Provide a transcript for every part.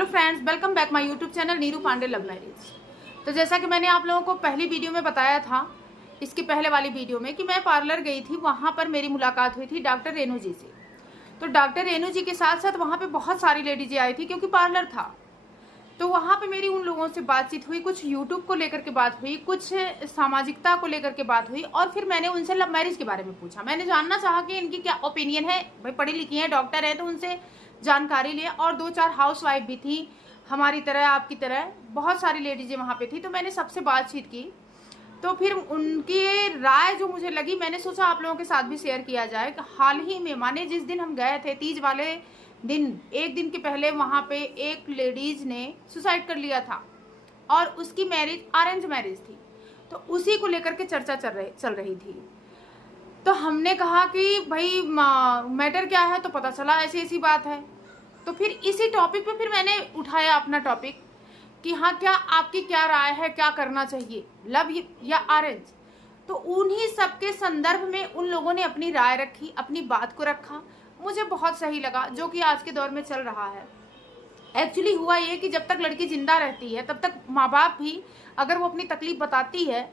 Hello friends, welcome back my YouTube channel Neeru Pandey love marriage. तो जैसा कि मैंने आप लोगों को पहली वीडियो में बताया था, इसकी पहले वाली वीडियो में, कि मैं पार्लर गई थी। वहाँ पर मेरी मुलाकात हुई थी डॉक्टर रेनू जी से। तो डॉक्टर रेनू जी के साथ साथ वहाँ पे बहुत सारी लेडीजें आई थी, क्योंकि पार्लर था। तो वहाँ पे मेरी उन लोगों से बातचीत हुई, कुछ यूट्यूब को लेकर के बात हुई, कुछ सामाजिकता को लेकर के बात हुई, और फिर मैंने उनसे लव मैरिज के बारे में पूछा। मैंने जानना चाहा कि इनकी क्या ओपिनियन है। भाई पढ़ी लिखी है, डॉक्टर है, तो उनसे जानकारी लिए। और 2-4 हाउस वाइफ भी थी, हमारी तरह आपकी तरह बहुत सारी लेडीजें वहाँ पे थी। तो मैंने सबसे बातचीत की। तो फिर उनकी राय जो मुझे लगी, मैंने सोचा आप लोगों के साथ भी शेयर किया जाए। कि हाल ही में, माने जिस दिन हम गए थे, तीज वाले दिन, एक दिन के पहले वहाँ पे एक लेडीज ने सुसाइड कर लिया था, और उसकी मैरिज अरेंज मैरिज थी। तो उसी को लेकर के चर्चा चल रही थी। तो हमने कहा कि भाई मैटर क्या है, तो पता चला ऐसी ऐसी बात है। तो फिर इसी टॉपिक पे फिर मैंने उठाया अपना टॉपिक कि हाँ, क्या आपकी क्या राय है, क्या करना चाहिए, लव या अरेंज। तो उन्हीं सबके संदर्भ में उन लोगों ने अपनी राय रखी, अपनी बात को रखा। मुझे बहुत सही लगा, जो कि आज के दौर में चल रहा है। एक्चुअली हुआ ये कि जब तक लड़की जिंदा रहती है, तब तक माँ बाप भी, अगर वो अपनी तकलीफ बताती है,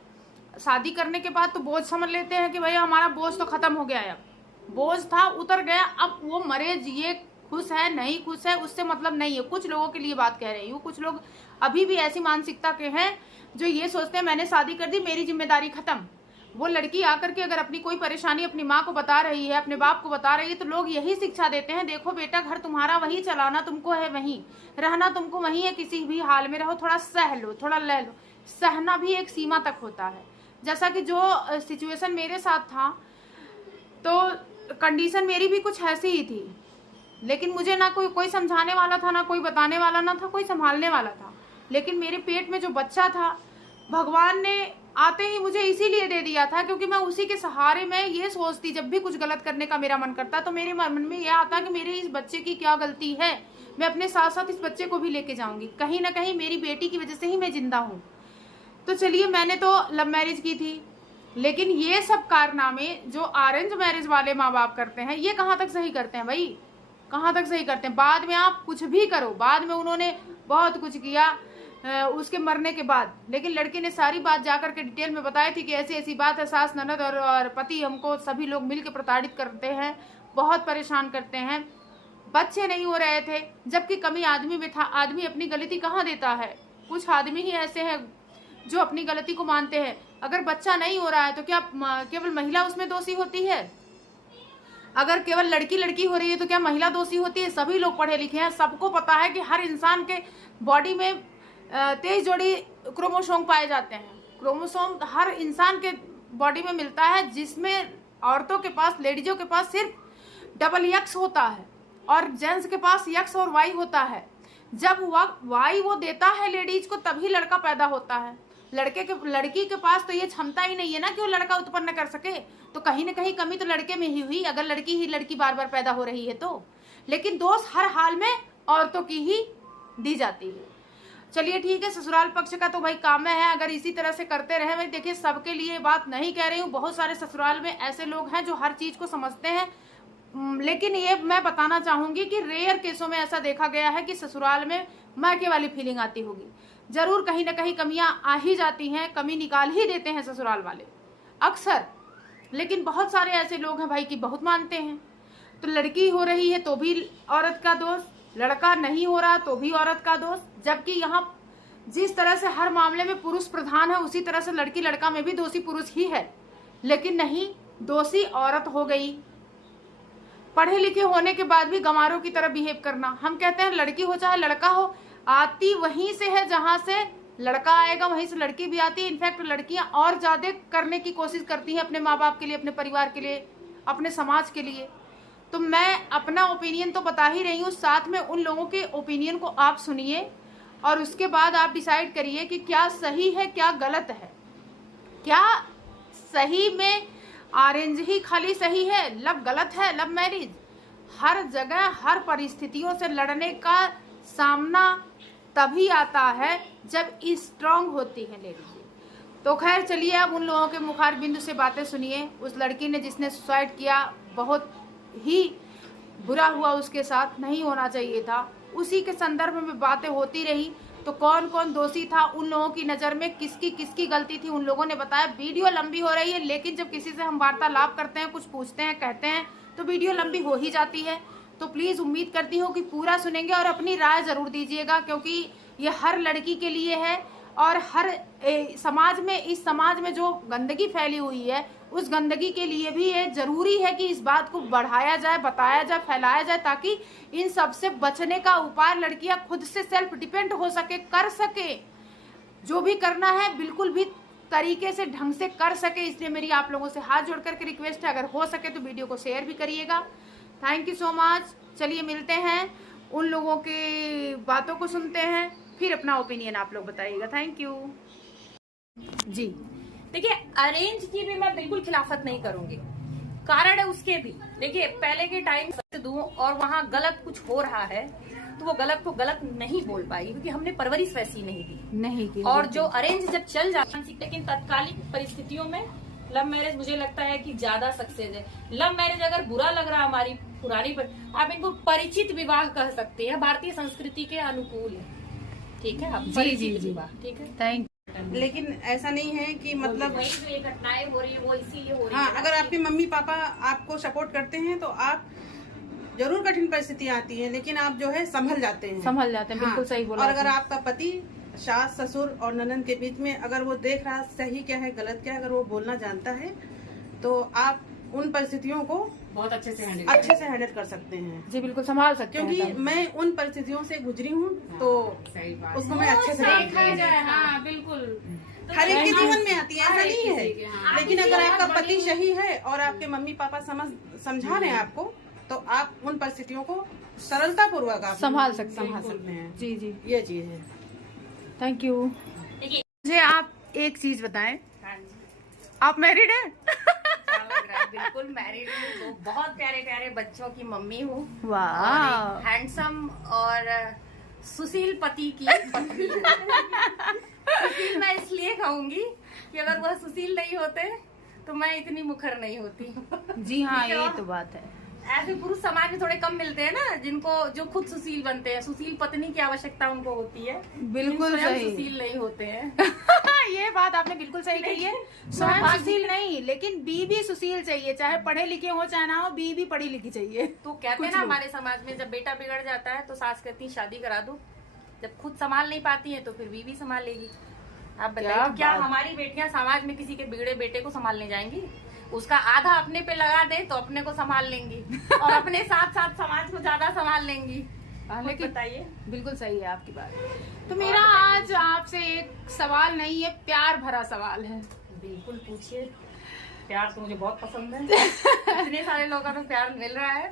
शादी करने के बाद तो बोझ समझ लेते हैं कि भाई हमारा बोझ तो खत्म हो गया है, अब बोझ था उतर गया, अब वो मरे जिए, खुश है नहीं खुश है उससे मतलब नहीं है। कुछ लोगों के लिए बात कह रही हूँ, कुछ लोग अभी भी ऐसी मानसिकता के हैं जो ये सोचते हैं मैंने शादी कर दी, मेरी जिम्मेदारी खत्म। वो लड़की आकर के अगर अपनी कोई परेशानी अपनी माँ को बता रही है, अपने बाप को बता रही है, तो लोग यही शिक्षा देते हैं, देखो बेटा, घर तुम्हारा वहीं, चलाना तुमको है वहीं, रहना तुमको वहीं है, किसी भी हाल में रहो, थोड़ा सह लो, थोड़ा ले लो। सहना भी एक सीमा तक होता है। जैसा कि जो सिचुएशन मेरे साथ था, तो कंडीशन मेरी भी कुछ ऐसी ही थी, लेकिन मुझे ना कोई समझाने वाला था, ना कोई बताने वाला, ना था कोई संभालने वाला था। लेकिन मेरे पेट में जो बच्चा था, भगवान ने आते ही मुझे इसीलिए दे दिया था, क्योंकि मैं उसी के सहारे में ये सोचती, जब भी कुछ गलत करने का मेरा मन करता, तो मेरे मन में यह आता कि मेरे इस बच्चे की क्या गलती है, मैं अपने साथ साथ इस बच्चे को भी लेके जाऊंगी। कहीं ना कहीं मेरी बेटी की वजह से ही मैं जिंदा हूँ। तो चलिए, मैंने तो लव मैरिज की थी, लेकिन ये सब कारनामे जो अरेंज मैरिज वाले माँ बाप करते हैं, ये कहाँ तक सही करते हैं भाई, कहाँ तक सही करते हैं। बाद में आप कुछ भी करो, बाद में उन्होंने बहुत कुछ किया उसके मरने के बाद, लेकिन लड़की ने सारी बात जाकर के डिटेल में बताई थी कि ऐसी ऐसी बात है, सास ननद और पति हमको सभी लोग मिलकर प्रताड़ित करते हैं, बहुत परेशान करते हैं, बच्चे नहीं हो रहे थे, जबकि कमी आदमी में था। आदमी अपनी गलती कहाँ देता है, कुछ आदमी ही ऐसे हैं जो अपनी गलती को मानते हैं। अगर बच्चा नहीं हो रहा है तो क्या केवल महिला उसमें दोषी होती है? अगर केवल लड़की लड़की हो रही है तो क्या महिला दोषी होती है? सभी लोग पढ़े लिखे हैं, सबको पता है कि हर इंसान के बॉडी में 23 जोड़ी क्रोमोसोम पाए जाते हैं। क्रोमोसोम हर इंसान के बॉडी में मिलता है, जिसमें औरतों के पास, लेडीजों के पास सिर्फ डबल एक्स होता है, और जेंट्स के पास एक्स और वाई होता है। जब वाई वो देता है लेडीज को, तभी लड़का पैदा होता है। लड़की के पास तो ये क्षमता ही नहीं है ना कि वो लड़का उत्पन्न कर सके। तो कहीं ना कहीं कमी तो लड़के में ही हुई, अगर लड़की बार बार पैदा हो रही है तो। लेकिन दोष हर हाल में औरतों की ही दी जाती है। चलिए ठीक है, ससुराल पक्ष का तो भाई काम है, अगर इसी तरह से करते रहे। भाई देखिए, सबके लिए बात नहीं कह रही हूँ, बहुत सारे ससुराल में ऐसे लोग हैं जो हर चीज को समझते हैं, लेकिन ये मैं बताना चाहूंगी कि रेयर केसों में ऐसा देखा गया है कि ससुराल में मायके वाली फीलिंग आती होगी। जरूर कहीं ना कहीं कमियां आ ही जाती हैं, कमी निकाल ही देते हैं ससुराल वाले अक्सर, लेकिन बहुत सारे ऐसे लोग हैं भाई कि बहुत मानते हैं। तो लड़की हो रही है तो भी औरत का दोष, लड़का नहीं हो रहा तो भी औरत का दोष। जबकि यहाँ जिस तरह से हर मामले में पुरुष प्रधान है, उसी तरह से लड़की लड़का में भी दोषी पुरुष ही है, लेकिन नहीं, दोषी औरत हो गई। पढ़े लिखे होने के बाद भी गंवारों की तरह बिहेव करना। हम कहते हैं लड़की हो चाहे लड़का हो, आती वहीं से है जहां से लड़का आएगा, वहीं से लड़की भी आती है। इनफैक्ट लड़कियां और ज्यादा करने की कोशिश करती हैं अपने माँ बाप के लिए, अपने परिवार के लिए, अपने समाज के लिए। तो मैं अपना ओपिनियन तो बता ही रही हूँ, साथ में उन लोगों के ओपिनियन को आप सुनिए, और उसके बाद आप डिसाइड करिए कि क्या सही है क्या गलत है। क्या सही में ऑरेंज ही खाली सही है, लव गलत है, लव मैरिज? हर जगह हर परिस्थितियों से लड़ने का सामना तभी आता है जब स्ट्रांग होती है लेडीज। तो खैर चलिए, अब उन लोगों के मुखार बिंदु से बातें सुनिए। उस लड़की ने जिसने सुसाइड किया, बहुत ही बुरा हुआ, उसके साथ नहीं होना चाहिए था। उसी के संदर्भ में बातें होती रही। तो कौन कौन दोषी था, उन लोगों की नज़र में किसकी किसकी गलती थी, उन लोगों ने बताया। वीडियो लंबी हो रही है, लेकिन जब किसी से हम वार्तालाप करते हैं, कुछ पूछते हैं, कहते हैं, तो वीडियो लंबी हो ही जाती है। तो प्लीज़ उम्मीद करती हूँ कि पूरा सुनेंगे और अपनी राय ज़रूर दीजिएगा, क्योंकि ये हर लड़की के लिए है और हर समाज में, इस समाज में जो गंदगी फैली हुई है, उस गंदगी के लिए भी ये जरूरी है कि इस बात को बढ़ाया जाए, बताया जाए, फैलाया जाए, ताकि इन सब से बचने का उपाय लड़कियां खुद से सेल्फ डिपेंड हो सके, कर सके। जो भी करना है बिल्कुल भी तरीके से, ढंग से कर सके। इसलिए मेरी आप लोगों से हाथ जोड़ करके रिक्वेस्ट है, अगर हो सके तो वीडियो को शेयर भी करिएगा। Thank you so much. चलिए मिलते हैं, उन लोगों की बातों को सुनते हैं, फिर अपना ओपिनियन आप लोग बताइएगा। थैंक यू जी। देखिए, अरेंज की भी मैं बिल्कुल खिलाफत नहीं करूंगी, कारण है उसके भी। देखिए, पहले के टाइम से दूं और वहाँ गलत कुछ हो रहा है तो वो गलत को गलत नहीं बोल पाई, क्योंकि हमने परवरिश वैसी नहीं की। और जो अरेंज जब चल जाता है, लेकिन तत्कालिक परिस्थितियों में लव मैरिज मुझे लगता है कि ज्यादा सक्सेस है। लव मैरिज अगर बुरा लग रहा है हमारी पुरानी पर, आप इनको परिचित विवाह कह सकते हैं, भारतीय संस्कृति के अनुकूल है। ठीक है, परिचित विवाह, ठीक है। थैंक। लेकिन ऐसा नहीं है कि मतलब वही जो ये घटनाएं हो रही है वो इसीलिए हो रही हाँ, है। अगर आपके मम्मी पापा आपको सपोर्ट करते हैं तो आप जरूर कठिन परिस्थितियां आती हैं, लेकिन आप जो है संभल जाते हैं। बिल्कुल सही बोला। और अगर आपका पति सास ससुर और ननद के बीच में अगर वो देख रहा सही क्या है गलत क्या है, अगर वो बोलना जानता है, तो आप उन परिस्थितियों को बहुत अच्छे से हैंडल कर सकते हैं। जी बिल्कुल संभाल सकते हैं, क्योंकि मैं उन परिस्थितियों से गुजरी हूँ, तो उसको मैं अच्छे से हाँ बिल्कुल। हर एक के जीवन में आती है, ऐसा नहीं है। लेकिन अगर आपका पति सही है और आपके मम्मी पापा समझा रहे हैं आपको, तो आप उन परिस्थितियों को सरलता पूर्वक आप संभाल सकते हैं। जी जी, ये चीज है। Thank you. मुझे आप एक चीज बताएं, हाँ जी, आप मैरिड हैं? अच्छा लग रहा है। बिल्कुल मैरिड हूँ, तो बहुत प्यारे प्यारे बच्चों की मम्मी हूँ, वाह, हैंडसम और सुशील पति की पत्नी। सुशील मैं इसलिए कहूंगी कि अगर वह सुशील नहीं होते तो मैं इतनी मुखर नहीं होती। जी हाँ, ये तो बात है। ऐसे पुरुष समाज में थोड़े कम मिलते हैं ना, जिनको जो खुद सुशील बनते हैं। सुशील पत्नी की आवश्यकता उनको होती है, बिल्कुल स्वयं सही। सुशील नहीं होते हैं। ये बात आपने बिल्कुल सही कही है। स्वयं सुशील नहीं, लेकिन बीवी सुशील चाहिए, चाहे पढ़े लिखे हो चाहे ना हो, बीवी पढ़ी लिखी चाहिए। तो कहते हैं ना हमारे समाज में, जब बेटा बिगड़ जाता है तो सास कहती है शादी करा दो। जब खुद संभाल नहीं पाती है तो फिर बीवी संभाल लेगी। आप बताइए, क्या हमारी बेटियां समाज में किसी के बिगड़े बेटे को संभालने जाएंगी? उसका आधा अपने पे लगा दे तो अपने को संभाल लेंगी और अपने साथ साथ समाज को ज्यादा संभाल लेंगी। लेकिन बताइए, बिल्कुल सही है आपकी बात। तो मेरा आज आपसे एक सवाल नहीं है, प्यार भरा सवाल है। बिल्कुल पूछिए। प्यार तो मुझे बहुत पसंद है। इतने सारे लोगों को प्यार मिल रहा है।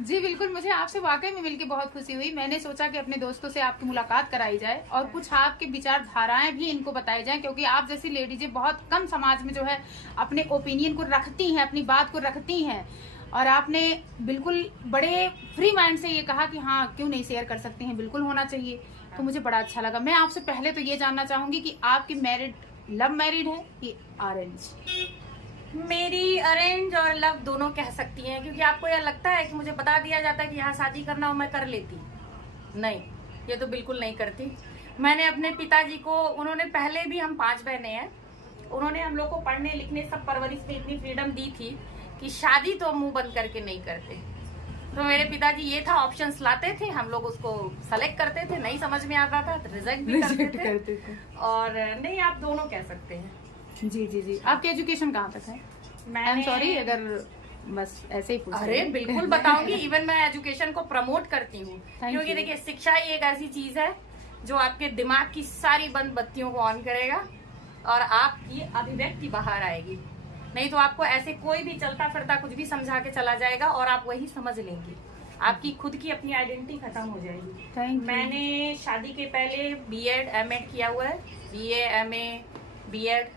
जी बिल्कुल, मुझे आपसे वाकई में मिलकर बहुत खुशी हुई। मैंने सोचा कि अपने दोस्तों से आपकी मुलाकात कराई जाए और कुछ आपके विचारधाराएं भी इनको बताई जाए, क्योंकि आप जैसी लेडीजें बहुत कम समाज में जो है अपने ओपिनियन को रखती हैं, अपनी बात को रखती हैं। और आपने बिल्कुल बड़े फ्री माइंड से ये कहा कि हाँ क्यों नहीं शेयर कर सकती हैं, बिल्कुल होना चाहिए। तो मुझे बड़ा अच्छा लगा। मैं आपसे पहले तो ये जानना चाहूंगी कि आपकी लव मैरिड है कि अरेंज? मेरी अरेंज और लव दोनों कह सकती हैं, क्योंकि आपको यह लगता है कि मुझे बता दिया जाता है कि यहाँ शादी करना हो मैं कर लेती। नहीं, ये तो बिल्कुल नहीं करती। मैंने अपने पिताजी को, उन्होंने पहले भी, हम 5 बहनें हैं, उन्होंने हम लोग को पढ़ने लिखने सब परवरिश में इतनी फ्रीडम दी थी कि शादी तो मुंह बंद करके नहीं करते। तो मेरे पिताजी ये था, ऑप्शंस लाते थे, हम लोग उसको सेलेक्ट करते थे, नहीं समझ में आता था तो रिजेक्ट भी करते थे। और नहीं, आप दोनों कह सकते हैं। जी जी जी। आपकी एजुकेशन कहाँ तक है? आई एम सॉरी अगर बस ऐसे ही पूछ। अरे बिल्कुल बताऊंगी। इवन मैं एजुकेशन को प्रमोट करती हूँ, क्योंकि देखिए शिक्षा ही एक ऐसी चीज है जो आपके दिमाग की सारी बंद बत्तियों को ऑन करेगा और आपकी अभिव्यक्ति बाहर आएगी। नहीं तो आपको ऐसे कोई भी चलता फिरता कुछ भी समझा के चला जाएगा और आप वही समझ लेंगे। आपकी खुद की अपनी आइडेंटिटी खत्म हो जाएगी। मैंने शादी के पहले बीएड एमएड किया हुआ है, BA MA BEd.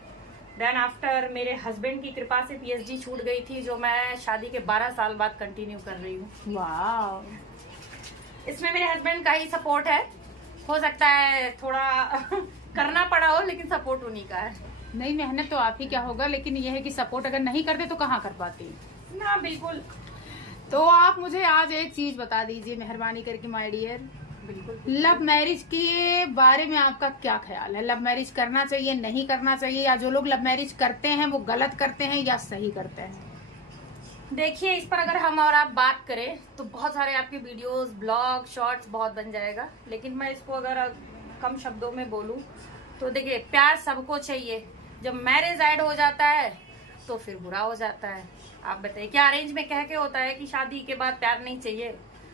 Then after मेरे हस्बैंड की कृपा से पीएचडी छूट गई थी, जो मैं शादी के 12 साल बाद कंटिन्यू कर रही हूँ। वाह। इसमें मेरे हस्बैंड का ही सपोर्ट है। हो सकता है थोड़ा करना पड़ा हो, लेकिन सपोर्ट उन्हीं का है। नहीं, मेहनत तो आप ही क्या होगा, लेकिन यह है कि सपोर्ट अगर नहीं करते तो कहाँ कर पाती ना। बिल्कुल। तो आप मुझे आज एक चीज बता दीजिए मेहरबानी करके माय डियर, बिल्कुल। लव मैरिज के बारे में आपका क्या ख्याल है? लव मैरिज करना चाहिए, नहीं करना चाहिए, या जो लोग लव मैरिज करते हैं वो गलत करते हैं या सही करते हैं? देखिए, इस पर अगर हम और आप बात करें तो बहुत सारे आपके वीडियोस, ब्लॉग, शॉर्ट्स बहुत बन जाएगा, लेकिन मैं इसको अगर कम शब्दों में बोलूं तो देखिए, प्यार सबको चाहिए। जब मैरिज ऐड हो जाता है तो फिर बुरा हो जाता है। आप बताइए, क्या अरेंज में कह के होता है कि शादी के बाद प्यार नहीं चाहिए,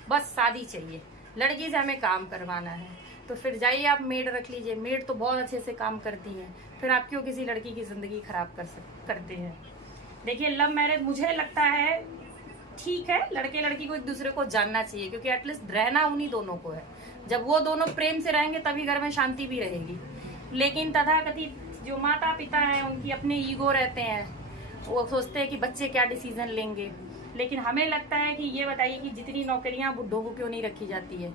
बस शादी चाहिए, लड़की से हमें काम करवाना है? तो फिर जाइए आप मेड रख लीजिए, मेड तो बहुत अच्छे से काम करती हैं, फिर आप क्यों किसी लड़की की जिंदगी खराब करते हैं? देखिए, लव मैरिज मुझे लगता है ठीक है, लड़के लड़की को एक दूसरे को जानना चाहिए, क्योंकि एटलीस्ट रहना उन्हीं दोनों को है। जब वो दोनों प्रेम से रहेंगे तभी घर में शांति भी रहेगी। लेकिन तथाकथित जो माता पिता हैं, उनकी अपने ईगो रहते हैं, वो सोचते हैं कि बच्चे क्या डिसीजन लेंगे। लेकिन हमें लगता है कि ये बताइए कि जितनी नौकरियां बुड्ढों को क्यों नहीं रखी जाती है?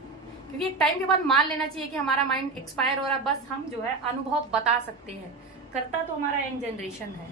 क्योंकि एक टाइम के बाद मान लेना चाहिए कि हमारा माइंड एक्सपायर हो रहा है, बस हम जो है अनुभव बता सकते हैं, करता तो हमारा यंग जनरेशन है।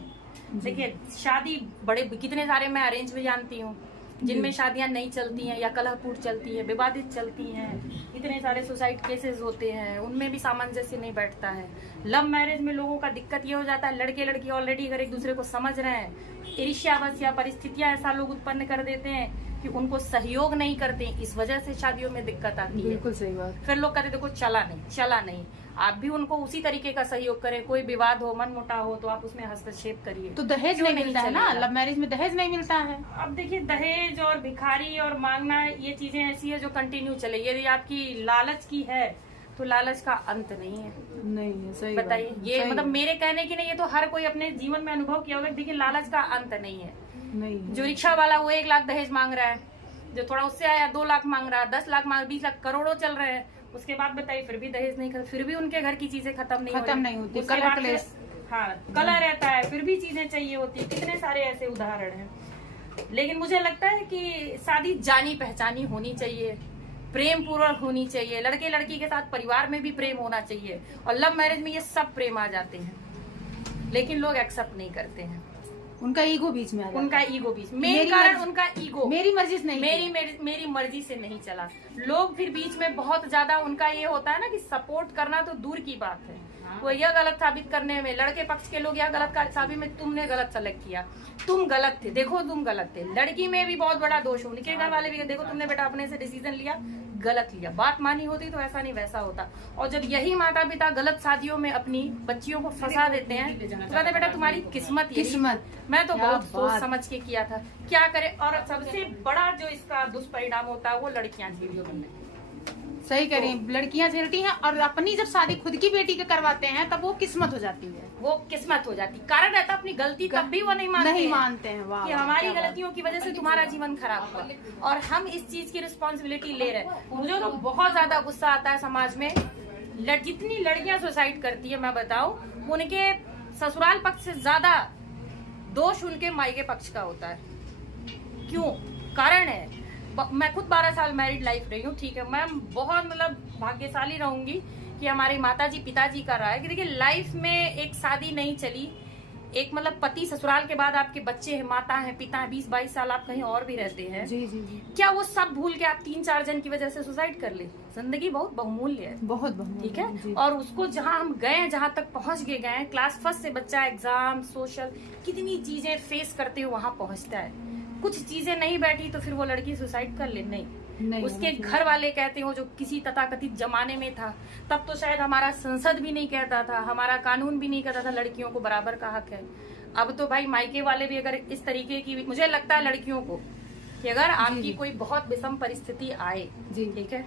देखिए, शादी बड़े कितने सारे मैं अरेंज भी जानती हूँ जिनमें शादियां नहीं चलती हैं या कलहपूर्ण चलती है, विवादित चलती हैं। इतने सारे सुसाइड केसेस होते हैं, उनमें भी सामंजस्य नहीं बैठता है। लव मैरिज में लोगों का दिक्कत ये हो जाता है, लड़के लड़की ऑलरेडी अगर एक दूसरे को समझ रहे हैं, ईर्ष्यावश या परिस्थितियां ऐसा लोग उत्पन्न कर देते हैं कि उनको सहयोग नहीं करते, इस वजह से शादियों में दिक्कत आती है। बिल्कुल सही बात। फिर लोग कहते देखो चला नहीं, आप भी उनको उसी तरीके का सहयोग करें। कोई विवाद हो, मन मुटाव हो, तो आप उसमें हस्तक्षेप करिए। तो दहेज नहीं मिलता है ना, लव मैरिज में दहेज नहीं मिलता है। अब देखिए, दहेज और भिखारी और मांगना, ये चीजें ऐसी है जो कंटिन्यू चले। यदि आपकी लालच की है तो लालच का अंत नहीं है। नहीं है, सही बताइए, ये सही मतलब मेरे कहने की नहीं, ये तो हर कोई अपने जीवन में अनुभव किया होगा। देखिए, लालच का अंत नहीं है। नहीं है। जो रिक्शा वाला वो 1 लाख दहेज मांग रहा है, जो थोड़ा उससे आया 2 लाख मांग रहा है, 10 लाख मांग, 20 लाख, करोड़ों चल रहे हैं। उसके बाद बताइए, फिर भी दहेज नहीं, फिर भी उनके घर की चीजें खत्म नहीं होती। कलह रहता है, फिर भी चीजें चाहिए होती है। कितने सारे ऐसे उदाहरण हैं। लेकिन मुझे लगता है कि शादी जानी पहचानी होनी चाहिए, प्रेम पूर्वक होनी चाहिए। लड़के लड़की के साथ परिवार में भी प्रेम होना चाहिए, और लव मैरिज में ये सब प्रेम आ जाते हैं, लेकिन लोग एक्सेप्ट नहीं करते हैं। उनका ईगो बीच में आ जाता है। उनका ईगो बीच, मेन कारण उनका ईगो। मेरी मर्जी से नहीं, मेरी मर्जी से नहीं चला। लोग फिर बीच में बहुत ज्यादा उनका ये होता है ना कि सपोर्ट करना तो दूर की बात है, वो यह गलत साबित करने में, लड़के पक्ष के लोग यह गलत साबित में, तुमने गलत सेलेक्ट किया, तुम गलत थे, देखो तुम गलत थे। लड़की में भी बहुत बड़ा दोष, उनके घर वाले भी देखो तुमने बेटा अपने से डिसीजन लिया, गलत लिया। बात मानी होती तो ऐसा नहीं वैसा होता। और जब यही माता पिता गलत शादियों में अपनी बच्चियों को फंसा देते हैं तो कहते बेटा तुम्हारी किस्मत। मैं तो बहुत सोच समझ के किया था, क्या करे। और सबसे बड़ा जो इसका दुष्परिणाम होता है वो लड़कियां झेलती हैं। सही कह रही हैं, लड़कियां झेलती हैं, और अपनी जब शादी खुद की बेटी के करवाते हैं तब वो किस्मत हो जाती है। वो किस्मत हो जाती, कारण रहता अपनी गलती, तब भी वो नहीं मानते हैं वाह, कि हमारी गलतियों की वजह से तुम्हारा जीवन खराब हुआ, और हम इस चीज की रिस्पॉन्सिबिलिटी ले रहे हैं। मुझे तो बहुत ज्यादा गुस्सा आता है समाज में, जितनी लड़कियां सुसाइड करती है, मैं बताऊं, उनके ससुराल पक्ष से ज्यादा दोष उनके मायके पक्ष का होता है। क्यों? कारण है, मैं खुद 12 साल मैरिड लाइफ रही हूँ, ठीक है, मैं बहुत मतलब भाग्यशाली रहूंगी कि हमारे माताजी पिताजी का रहा है कि देखिए लाइफ में एक शादी नहीं चली, एक मतलब पति ससुराल के बाद आपके बच्चे हैं, माता हैं, पिता हैं, 20-22 साल आप कहीं और भी रहते हैं। जी जी जी। क्या वो सब भूल के आप 3-4 जन की वजह से सुसाइड कर ले? जिंदगी बहुत बहुमूल्य है, बहुत बहुमूल्य, ठीक है। और उसको जहां हम गए, जहां तक पहुंच गए, क्लास फर्स्ट से बच्चा एग्जाम, सोशल, कितनी चीजें फेस करते हुए वहां पहुंचता है। कुछ चीजें नहीं बैठी तो फिर वो लड़की सुसाइड कर ले? नहीं। उसके घर वाले कहते हो, जो किसी तथाकथित जमाने में था, तब तो शायद हमारा संसद भी नहीं कहता था, हमारा कानून भी नहीं कहता था लड़कियों को बराबर का हक है। अब तो भाई मायके वाले भी अगर इस तरीके की, मुझे लगता है लड़कियों को कि अगर आपकी कोई बहुत विषम परिस्थिति आए, ठीक है,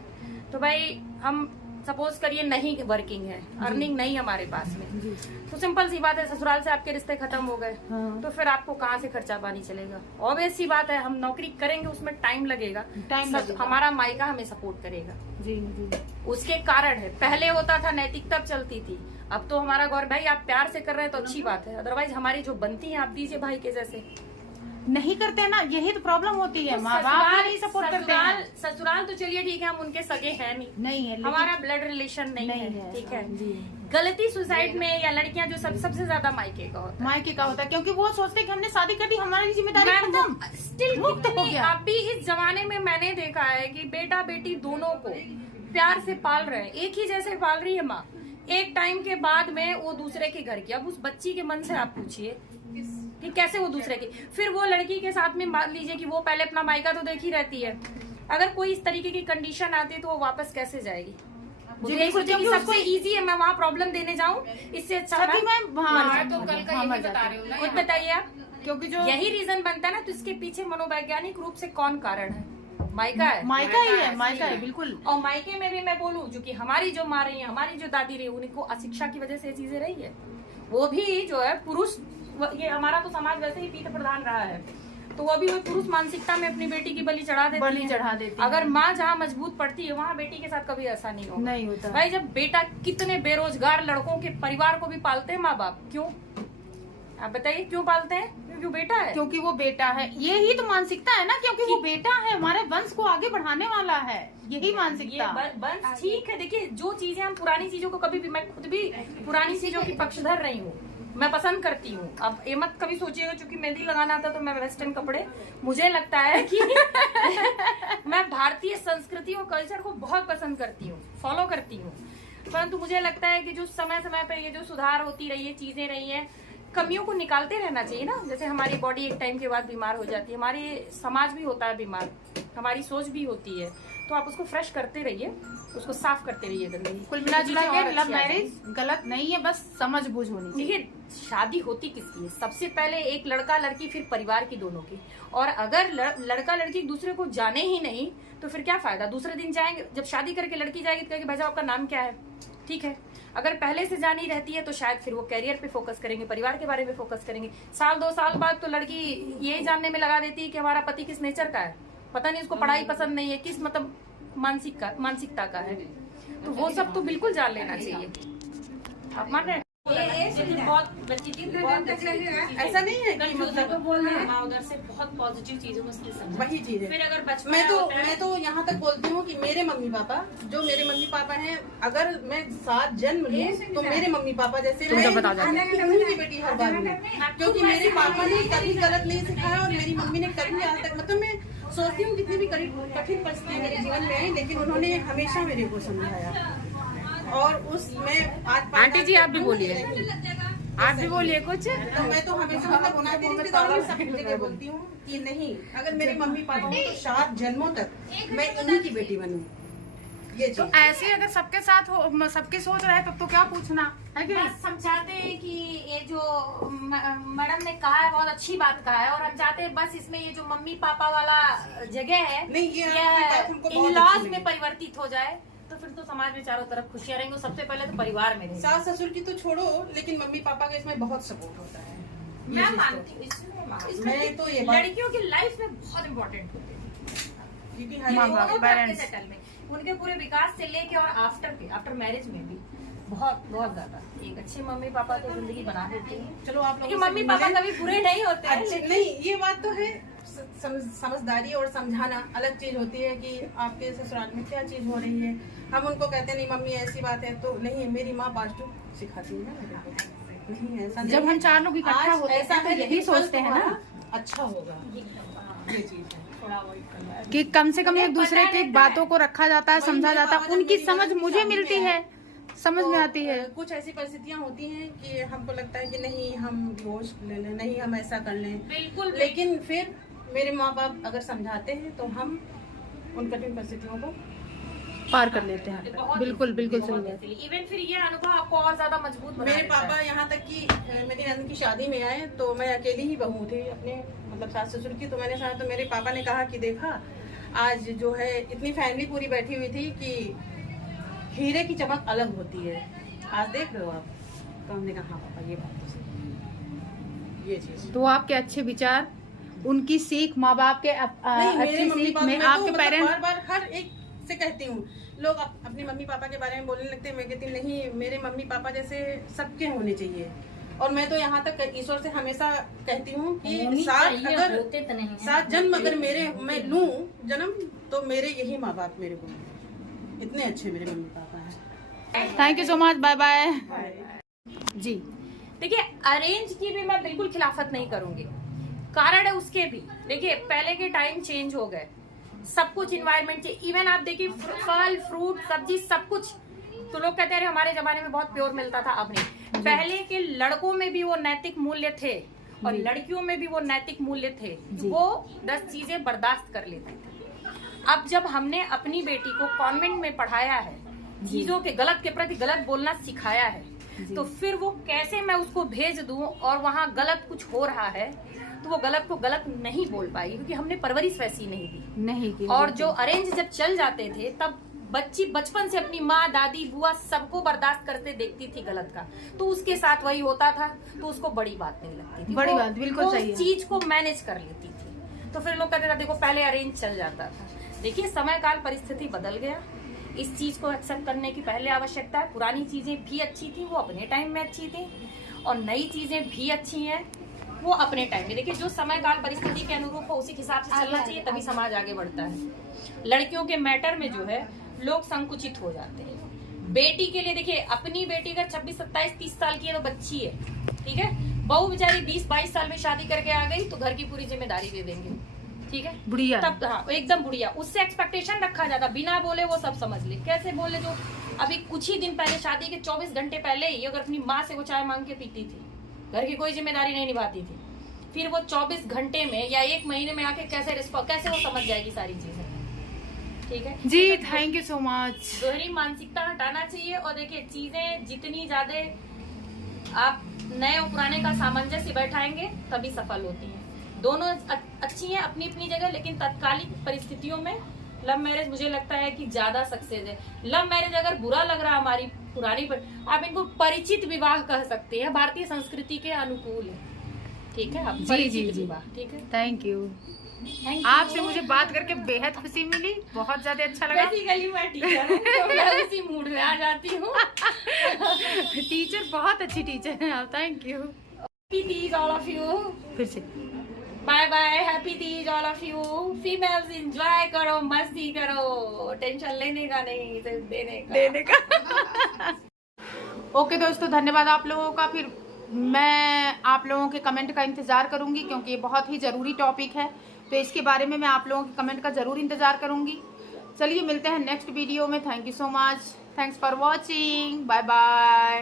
तो भाई हम सपोज करिए नहीं वर्किंग है, अर्निंग नहीं हमारे पास में, तो सिंपल सी बात है, ससुराल से आपके रिश्ते खत्म हो गए, तो फिर आपको कहाँ से खर्चा पानी चलेगा? ऑब्वियस सी बात है, हम नौकरी करेंगे, उसमें टाइम लगेगा, हमारा मायका हमें सपोर्ट करेगा। जी। उसके कारण है, पहले होता था नैतिकता चलती थी, अब तो हमारा गौर भाई आप प्यार से कर रहे हैं तो अच्छी बात है, अदरवाइज हमारी जो बनती है आप दीजिए भाई के जैसे। नहीं करते ना, यही तो प्रॉब्लम होती है, माँ बाप भी नहीं सपोर्ट करते हैं। ससुराल तो चलिए ठीक है, हम उनके सगे हैं नहीं है, हमारा ब्लड रिलेशन नहीं है, ठीक है। जी। गलती सुसाइड में या लड़कियां जो सबसे ज्यादा मायके का होता है, मायके का होता है, क्योंकि वो सोचते हैं कि हमने शादी कर दी, हमारी जिम्मेदारी खत्म, स्टिल मुक्त हो गया। अभी इस जमाने में मैंने देखा है कि बेटा बेटी दोनों को प्यार से पाल रहे हैं, एक ही जैसे पाल रही है माँ। एक टाइम के बाद में वो दूसरे के घर की, अब उस बच्ची के मन से आप पूछिए कि कैसे वो दूसरे की, फिर वो लड़की के साथ में मान लीजिए कि वो पहले अपना मायका तो देखी रहती है, अगर कोई इस तरीके की कंडीशन आती है तो वो वापस कैसे जाएगी? सबसे इजी है मैं वहाँ प्रॉब्लम देने जाऊँ, इससे अच्छा तो कल का यही बता रही हूँ। खुद बताइए आप, क्योंकि जो यही रीजन बनता है ना, तो इसके पीछे मनोवैज्ञानिक रूप से कौन कारण है? मायका है, मायका ही है, मायका है बिल्कुल। और मायके में भी मैं बोलूं, जो कि हमारी जो माँ रही है, हमारी जो दादी रही है, उनको अशिक्षा की वजह से ये चीजें रही है। वो भी जो है पुरुष, ये हमारा तो समाज वैसे ही पीत प्रधान रहा है, तो वो भी वही पुरुष मानसिकता में अपनी बेटी की बलि चढ़ा देती है। अगर माँ जहाँ मजबूत पड़ती है वहाँ बेटी के साथ कभी ऐसा नहीं होता भाई। जब बेटा, कितने बेरोजगार लड़कों के परिवार को भी पालते हैं माँ बाप, क्यों? आप बताइए क्यों पालते हैं? क्योंकि बेटा है, क्योंकि वो बेटा है, यही तो मानसिकता है ना, क्योंकि वो बेटा है, हमारे वंश को आगे बढ़ाने वाला है, यही मानसिकता। वंश ठीक है, देखिए जो चीजें हम पुरानी चीजों को कभी भी, मैं खुद भी पुरानी चीजों की पक्षधर रही हूँ, मैं पसंद करती हूँ। अब ये मत कभी सोचिएगा क्योंकि मेहंदी लगाना था तो मैं वेस्टर्न कपड़े, मुझे लगता है कि मैं भारतीय संस्कृति और कल्चर को बहुत पसंद करती हूँ, फॉलो करती हूँ, परंतु मुझे लगता है कि जो समय समय पे ये जो सुधार होती रही है, चीजें रही है, कमियों को निकालते रहना चाहिए ना। जैसे हमारी बॉडी एक टाइम के बाद बीमार हो जाती है, हमारी समाज भी होता है बीमार, हमारी सोच भी होती है, तो आप उसको फ्रेश करते रहिए, उसको साफ करते रहिए गंदगी। कुल मिला जुला के लव मैरिज गलत नहीं है, बस समझ बूझ होनी चाहिए। देखिए शादी होती किसकी है? सबसे पहले एक लड़का लड़की, फिर परिवार की दोनों की। और अगर लड़का लड़की एक दूसरे को जाने ही नहीं तो फिर क्या फायदा? दूसरे दिन जाएंगे, जब शादी करके लड़की जाएगी तो कहेगी भाई साहब आपका नाम क्या है, ठीक है। अगर पहले से जानी रहती है तो शायद फिर वो कैरियर पे फोकस करेंगे, परिवार के बारे में फोकस करेंगे। साल 2 साल बाद तो लड़की यही जानने में लगा देती है कि हमारा पति किस नेचर का है, पता नहीं उसको पढ़ाई पसंद नहीं है, किस मतलब मानसिकता का है, तो वो सब तो बिल्कुल जान लेना चाहिए। आप मान रहे हैं? बहुत ऐसा नहीं है कि मतलब उधर से बहुत पॉजिटिव चीजों को वही चीज है। फिर अगर बचपन मैं तो यहाँ तक बोलती हूँ कि मेरे मम्मी पापा, जो मेरे मम्मी पापा हैं, अगर मैं 7 जन्म लूँ तो मेरे मम्मी पापा जैसे मैं उन्हीं की बेटी हर बार हूँ, क्योंकि मेरे पापा ने कभी गलत नहीं सिखाया और मेरी मम्मी ने कभी आज तक, मतलब मैं सोचती हूँ कितनी भी कठिन परिस्थितियाँ मेरे जीवन में आई, लेकिन उन्होंने हमेशा मेरे को समझाया। और उसमें आज आंटी जी आप भी बोलिए, आप भी बोलिए कुछ। तो मैं तो हमेशा मतलब सब जगह बोलती हूँ कि नहीं, अगर मेरे मम्मी पापा हो तो 7 जन्मों तक मैं इन्हीं की बेटी बनूं। ये तो ऐसे अगर सबके साथ हो, सबकी सोच रहे तब तो क्या पूछना है कि बस हम चाहते हैं कि ये जो मैडम ने कहा है बहुत अच्छी बात कहा है, और हम चाहते हैं बस इसमें ये जो मम्मी पापा वाला जगह है नहीं, ये इन-लॉज में परिवर्तित हो जाए तो फिर तो समाज में चारों तरफ खुशियां रहेंगी। सबसे पहले तो परिवार में रहेंगी। सास ससुर की तो छोड़ो, लेकिन मम्मी पापा का इसमें बहुत सपोर्ट होता है। मैं मानती हूँ इसमें तो ये लड़कियों की लाइफ में बहुत इम्पोर्टेंट होती है, क्योंकि सेटल में उनके पूरे विकास से लेके और आफ्टर मैरिज में भी बहुत बहुत ज्यादा एक अच्छे मम्मी पापा तो जिंदगी बना देते हैं। चलो आप लोग मम्मी पापा कभी बुरे नहीं होते हैं। नहीं, ये बात तो है, समझदारी और समझाना अलग चीज होती है कि आपके ससुराल में क्या चीज हो रही है। हम उनको कहते नहीं मम्मी ऐसी बात है, तो नहीं, मेरी माँ पास्टू सिखाती है ना, नहीं ऐसा नहीं। जब हम 4 लोग इकट्ठा होते हैं तो यही सोचते हैं ना अच्छा होगा, ये चीज है कि कम से कम एक दूसरे की बातों को रखा जाता है, समझा जाता है, उनकी समझ मुझे मिलती है, समझ में आती है। कुछ ऐसी परिस्थितियाँ होती हैं कि हमको लगता है कि नहीं हम डिवोर्स ले लें, नहीं हम ऐसा कर लें, बिल्कुल, लेकिन फिर मेरे माँ बाप अगर समझाते हैं तो हम उन कठिन परिस्थितियों को पार कर लेते हैं। बिल्कुल बिल्कुल सही है। इवन फिर ये अनुभव आपको और ज्यादा मजबूत बना मेरे पापा यहाँ तक कि मेरी नंद की शादी में आए तो मैं अकेली ही बहू थी अपने मतलब सास ससुर की, तो मैंने सुना तो मेरे पापा ने कहा कि देखा आज जो है इतनी फैमिली पूरी बैठी हुई थी कि हीरे की चमक अलग होती है, आज देख रहे हो आप। तो हमने कहा हाँ पापा ये बात तो सही, ये चीज तो आपके अच्छे विचार, उनकी सीख, माँ बाप के अच्छी सीख में आपके पेरेंट्स, बार बार हर एक से कहती हूँ, लोग अपने मम्मी पापा के बारे में बोलने लगते हैं, मैं कहती हूँ नहीं, मेरे मम्मी पापा जैसे सबके होने चाहिए। और मैं तो यहाँ तक ईश्वर से हमेशा कहती हूँ कि सात जन्म अगर मैं लूँ जन्म, तो मेरे यही माँ बाप मेरे को इतने अच्छे मेरे मम्मी पापा हैं। Thank you so much, bye bye ji. देखिए, अरेंज की भी मैं बिल्कुल खिलाफत नहीं करूंगी, कारण है उसके भी। देखिए, पहले के टाइम चेंज हो गए, सब कुछ इन्वायरमेंट से, इवन आप देखिए फल फ्रूट सब्जी सब कुछ, तो लोग कहते हैं हमारे जमाने में बहुत प्योर मिलता था, अब नहीं। पहले के लड़कों में भी वो नैतिक मूल्य थे और लड़कियों में भी वो नैतिक मूल्य थे, वो 10 चीजें बर्दाश्त कर लेते थे। अब जब हमने अपनी बेटी को कॉन्वेंट में पढ़ाया है, चीजों के गलत के प्रति गलत बोलना सिखाया है, तो फिर वो कैसे मैं उसको भेज दूं और वहाँ गलत कुछ हो रहा है तो वो गलत को गलत नहीं बोल पाई, क्योंकि हमने परवरिश वैसी नहीं की। और जो अरेंज जब चल जाते थे तब बच्ची बचपन से अपनी माँ दादी बुआ सबको बर्दाश्त करते देखती थी गलत का, तो उसके साथ वही होता था, तो उसको बड़ी बात नहीं लगती थी, बड़ी बात बिल्कुल सही है, चीज को मैनेज कर लेती थी। तो फिर लोग कहते थे देखो पहले अरेंज चल जाता था। देखिए, समय काल परिस्थिति बदल गया, इस चीज को एक्सेप्ट करने की पहले आवश्यकता है। पुरानी चीजें भी अच्छी थी, वो अपने टाइम में अच्छी थी, और नई चीजें भी अच्छी हैं, वो अपने टाइम में। देखिए, जो समय काल परिस्थिति के अनुरूप हो उसी हिसाब से चलना चाहिए, तभी समाज आगे बढ़ता है। लड़कियों के मैटर में जो है लोग संकुचित हो जाते हैं। बेटी के लिए देखिए, अपनी बेटी का 26, 27, 30 साल की है तो बच्ची है, ठीक है। बहू बेचारी 20, 22 साल में शादी करके आ गई तो घर की पूरी जिम्मेदारी दे देंगे, ठीक है, बुढ़िया, तब हाँ एकदम बुढ़िया। उससे एक्सपेक्टेशन रखा जाता, बिना बोले वो सब समझ ले। कैसे बोले, जो अभी कुछ ही दिन पहले शादी के 24 घंटे पहले ही अगर अपनी माँ से वो चाय मांग के पीती थी, घर की कोई जिम्मेदारी नहीं निभाती थी, फिर वो 24 घंटे में या 1 महीने में आके कैसे वो समझ जाएगी सारी चीजें, ठीक है जी। Thank you so much. दोहरी मानसिकता हटाना चाहिए। और देखिए, चीजें जितनी ज्यादा आप नए और पुराने का सामंजस्य बैठाएंगे तभी सफल होती हैं। दोनों अच्छी हैं अपनी अपनी जगह, लेकिन तत्कालिक परिस्थितियों में लव मैरिज मुझे लगता है कि ज्यादा सक्सेस है। लव मैरिज अगर बुरा लग रहा है हमारी पुरानी पर, आप इनको परिचित विवाह कह सकते हैं, भारतीय संस्कृति के अनुकूल है, ठीक है। आप परिचित विवाह, ठीक है। Thank you. आपसे मुझे बात करके बेहद खुशी मिली, बहुत ज्यादा अच्छा लगा। बेसिकली मैं टीचर हूं, तो मैं उसी मूड में आ जाती हूँ। टीचर बहुत अच्छी टीचर है आप। Thank you. Happy Teej all of you. फिर से bye bye, happy Teej all of you. Females enjoy करो, मस्ती करो, टेंशन लेने का नहीं, सिर्फ देने का। ओके दोस्तों, धन्यवाद आप लोगों का। फिर मैं आप लोगों के कमेंट का इंतजार करूंगी, क्योंकि ये बहुत ही जरूरी टॉपिक है, तो इसके बारे में मैं आप लोगों के कमेंट का जरूर इंतजार करूंगी। चलिए मिलते हैं नेक्स्ट वीडियो में। Thank you so much, thanks for watching, bye bye.